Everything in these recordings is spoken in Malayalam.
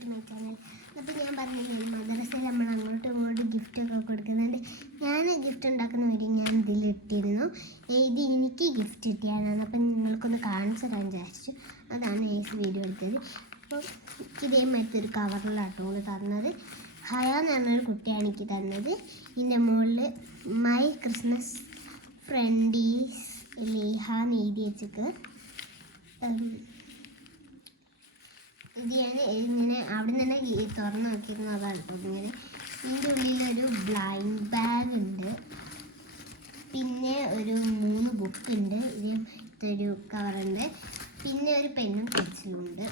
To my channel. അപ്പോൾ ഞാൻ പറഞ്ഞില്ലേ മദ്രസയിൽ നമ്മൾ അങ്ങോട്ടും ഇങ്ങോട്ടും ഗിഫ്റ്റൊക്കെ കൊടുക്കുന്നുണ്ട്. ഞാൻ ഗിഫ്റ്റ് ഉണ്ടാക്കുന്ന വീഡിയോ ഞാൻ ഇതിലിട്ടിരുന്നു. ഇത് എനിക്ക് ഗിഫ്റ്റ് കിട്ടിയാണ്. അപ്പം നിങ്ങൾക്കൊന്ന് കാണിച്ചു തരാൻ വിചാരിച്ചു. അതാണ് ഈ വീഡിയോ എടുത്തത്. അപ്പോൾ ഇതേമാതിരത്തെ ഒരു കവറിലാട്ടോ തന്നത്. ഹയ എന്ന് പറഞ്ഞൊരു കുട്ടിയാണ് എനിക്ക് തന്നത്. ഇതിൻ്റെ മുകളിൽ മൈ ക്രിസ്മസ് ഫ്രണ്ട് ഈസ് ലേഹ എന്ന് എഴുതി വെച്ചിട്ട് ഇത് ഞാൻ ഇങ്ങനെ അവിടെ നിന്ന് തന്നെ തുറന്ന് നോക്കിയിരുന്നതാണ് കേട്ടോ. ഇങ്ങനെ ഇതിൻ്റെ ഉള്ളിലൊരു ബ്ലൈൻഡ് ബാഗ് ഉണ്ട്, പിന്നെ ഒരു 3 ബുക്കുണ്ട്, ഇതൊരു കവറുണ്ട്, പിന്നെ ഒരു പെന്നും പെൻസിലും ഉണ്ട്.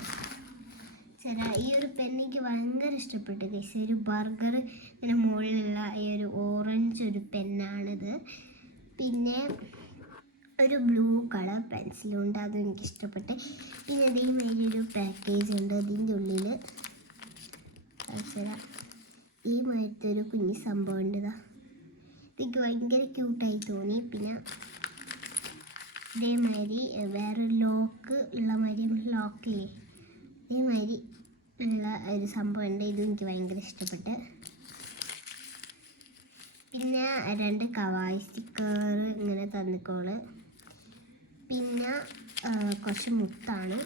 ഈ ഒരു പെൻ എനിക്ക് ഭയങ്കര ഇഷ്ടപ്പെട്ടു. ഒരു ബർഗർ ഇങ്ങനെ മുകളിലുള്ള ഈ ഒരു ഓറഞ്ച് ഒരു പെന്നാണിത്. പിന്നെ ഒരു ബ്ലൂ കളർ പെൻസിലുണ്ട്, അതും എനിക്ക് ഇഷ്ടപ്പെട്ട്. പിന്നെ ഇതേമാതിരി ഒരു പാക്കേജ് ഉണ്ട്. അതിൻ്റെ ഉള്ളിൽ ഈ മാതിരത്തെ ഒരു കുഞ്ഞി സംഭവം ഉണ്ട്. എനിക്ക് ഭയങ്കര ക്യൂട്ടായി തോന്നി. പിന്നെ ഇതേമാതിരി വേറെ ലോക്ക് ഉള്ള മാതിരി ലോക്കില്ലേ ഇതേമാതിരി ഉള്ള ഒരു സംഭവം ഉണ്ട്. ഇതും എനിക്ക് ഭയങ്കര ഇഷ്ടപ്പെട്ട്. പിന്നെ 2 കവായി സ്റ്റിക്കർ ഇങ്ങനെ തന്നിക്കോള്. പിന്നെ കുറച്ച് മുത്താണ്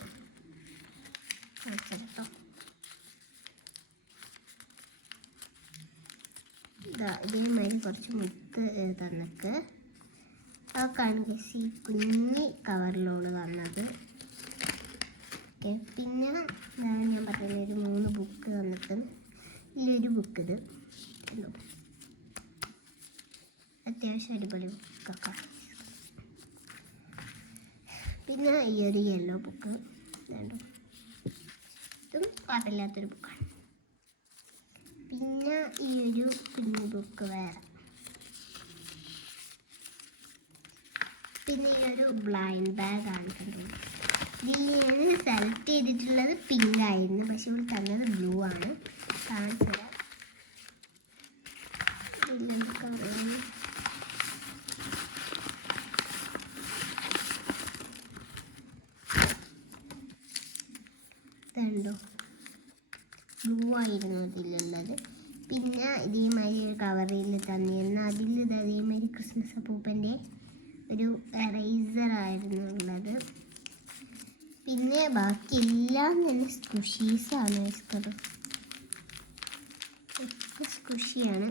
കേട്ടോ. ഇതേമാതിരി കുറച്ച് മുത്ത് തന്നിക്ക്. അതൊക്കെയാണ് ഈ കുഞ്ഞി കവറിലോട് തന്നത്. ഓക്കെ, പിന്നെ ഞാൻ പറഞ്ഞ ഒരു 3 ബുക്ക് തന്നിട്ട് ഇതിലൊരു ബുക്ക് ഇത് അത്യാവശ്യം അടിപൊളി ബുക്കൊക്കെ. പിന്നെ ഈ ഒരു യെല്ലോ ബുക്ക് ഇതും കുഴപ്പമില്ലാത്തൊരു ബുക്കാണ്. പിന്നെ ഈ ഒരു കുഞ്ഞു ബുക്ക് വേറെ. പിന്നെ ഈ ഒരു ബ്ലൈൻഡ് ബാഗാണ് കണ്ടത്. ഇതിൽ ഞാൻ സെലക്ട് ചെയ്തിട്ടുള്ളത് പിങ്ക് ആയിരുന്നു, പക്ഷെ ഇവിടെ തന്നത് ബ്ലൂ ആണ്. കാണിച്ചു തരാം. ഇതുണ്ടോ, ബ്ലൂ ആയിരുന്നു അതിലുള്ളത്. പിന്നെ ഇതേമാതിരി ഒരു കവറിൽ തന്നിരുന്നു. അതിൽ ഇത് അതേമാതിരി ക്രിസ്മസ് അപ്പൂപ്പൻ്റെ ഒരു എറേസറായിരുന്നു ഉള്ളത്. പിന്നെ ബാക്കിയെല്ലാം തന്നെ സ്കുഷീസാണ്. സ്കുഷിയാണ്.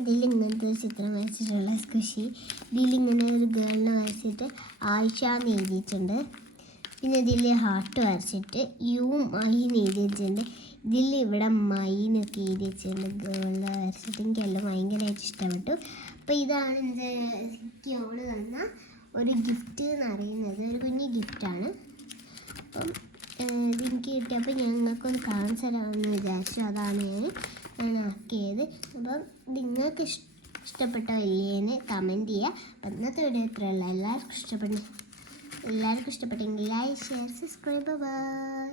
ഇതിലിങ്ങനത്തെ ഒരു ചിത്രം വരച്ചിട്ടുള്ള സ്കുഷി. ഇതിലിങ്ങനെ ഒരു ഗേളിനെ വരച്ചിട്ട് ആയിഷ എന്ന് എഴുതിയിട്ടുണ്ട്. പിന്നെ ഇതിൽ ഹാർട്ട് വരച്ചിട്ട് യുവും മൈന്ന് എഴുതി വെച്ചിട്ടുണ്ട്. ഇതിൽ ഇവിടെ മൈനൊക്കെ എഴുതി വെച്ചിട്ടുണ്ട് ഗേളിനെ വരച്ചിട്ട്. എനിക്കെല്ലാം ഭയങ്കരമായിട്ട് ഇഷ്ടപ്പെട്ടു. അപ്പോൾ ഇതാണ് എനിക്ക് ഓള് തന്ന ഒരു ഗിഫ്റ്റ് എന്ന് പറയുന്നത്. ഒരു കുഞ്ഞ് ഗിഫ്റ്റാണ്. അപ്പം ഇതെനിക്ക് കിട്ടിയപ്പോൾ ഞങ്ങൾക്കൊന്ന് കാണിച്ചു തരാമെന്ന് വിചാരിച്ചു. അതാണ് ഞാൻ ആക്കിയത്. അപ്പം നിങ്ങൾക്ക് ഇഷ്ടപ്പെട്ടോ ഇല്ലേന്ന് കമൻറ്റ് ചെയ്യുക. അപ്പം ഇന്നത്തെ വീഡിയോ ഇത്രയുള്ള എല്ലാവർക്കും ഇഷ്ടപ്പെട്ടെങ്കിൽ ലൈക്ക്, ഷെയർ, സബ്സ്ക്രൈബ്. ബൈ.